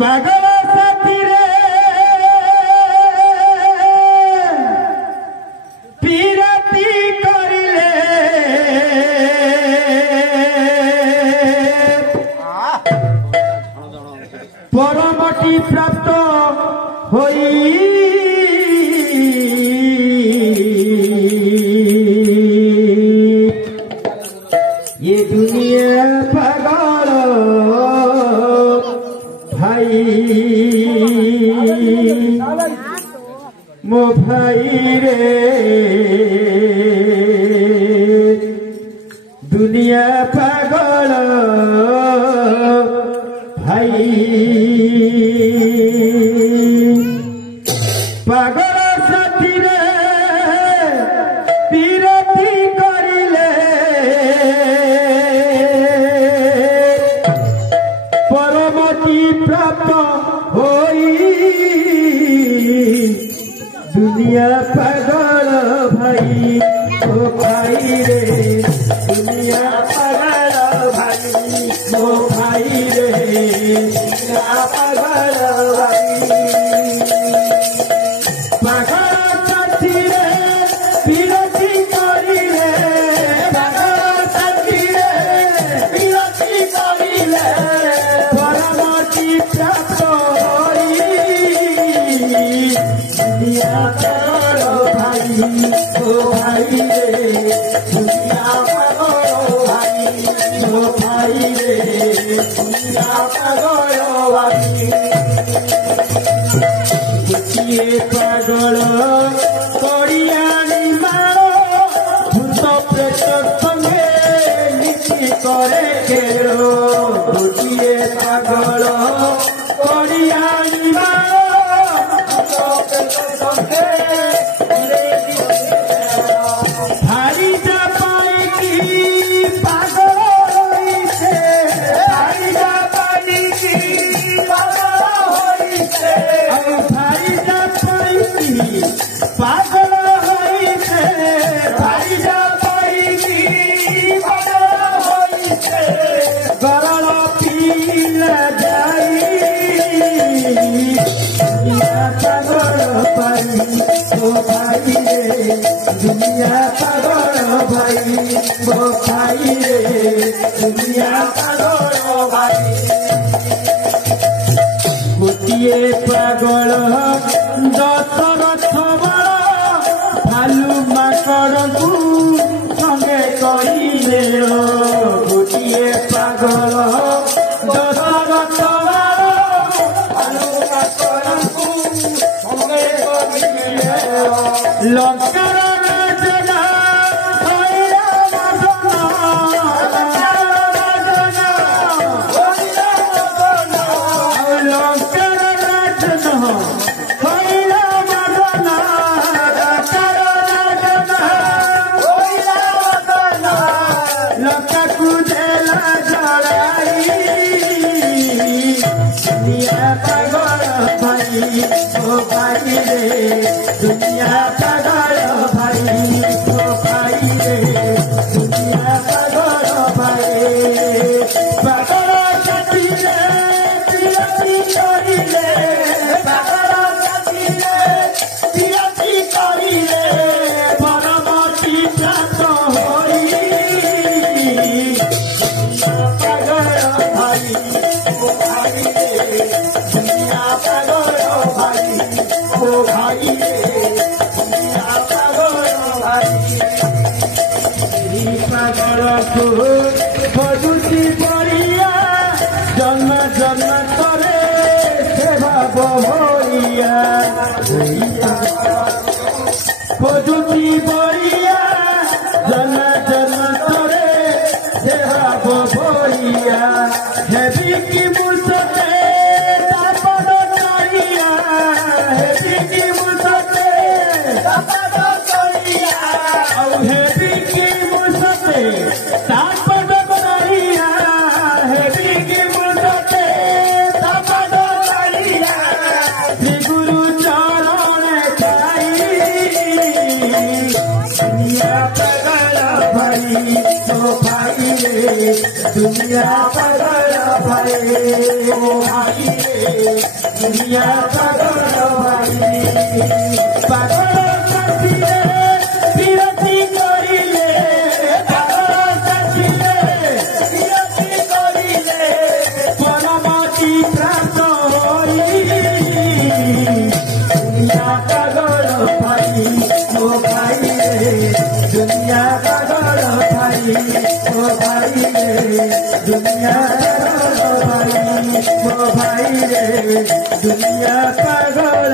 पागल साथी रे पीरती करिले परमति प्राप्त होई ये दुनिया पागल भाई मो भाई रे दुनिया पागल भाई पागल साथी रे पीरती करिले परमति प्राप्त होई दुनिया पागल भाई ओ भाई रे दुनिया पागल भाई ओ भाई रे दुनिया पागल भाई पागल साथी रे पीरती करिले पागल साथी रे पीरती करिले परमति प्राप्त होई दुनिया पागल भाई ओ भाई रे दुनिया पागल भाई ओ भाई रे दुनिया पागल भाई गोटिए पागल करियानी मारो भूत प्रेत संगे नीति करे केरो गोटिए पागल करियानी मारो भूत प्रेत संगे भारी जा पाई की पागल होइसे भारी जा पाई की पागल होइसे भारी जा पाई की पागल होइसे भारी जा पाई की पागल होइसे गरल पीला जाई दुनिया पागल भाई ओ भाई रे दुनिया पागल भाई ओ भाई रे दुनिया पागल भाई गोटिए पागल दशरथ बड़ भालू माकड़ को संगे कहिले गोटिए पागल दशरथ बड़ भालू माकड़ को संगे कहिले लंकार राजा भैया दुनिया पागल भाई ओ भाई रे दुनिया पागल भाई पागल साथी रे पीरती करिले पागल साथी रे पीरती करिले परमति प्राप्त होई पागल भाई ओ भाई रे दुनिया पागल भाई ओ भाई रे दुनिया पागल भाई पागल को भजुती बड़िया जन्म जन्म करे सेवा बहरिया भजुती बड़िया जन्म जन्म करे सेवा बहरिया हेवी की मूर्त दुनिया पागल भाई भाई दुनिया पागल भाई पागल साथिले বিরতি করিলে পাগল সাথিলে বিরতি করিলে পরমতি প্রাপ্ত হই दुनिया पागल भाई ओ भाई रे दुनिया पागल भाई ओ भाई रे दुनिया पागल भाई ओ भाई रे दुनिया पागल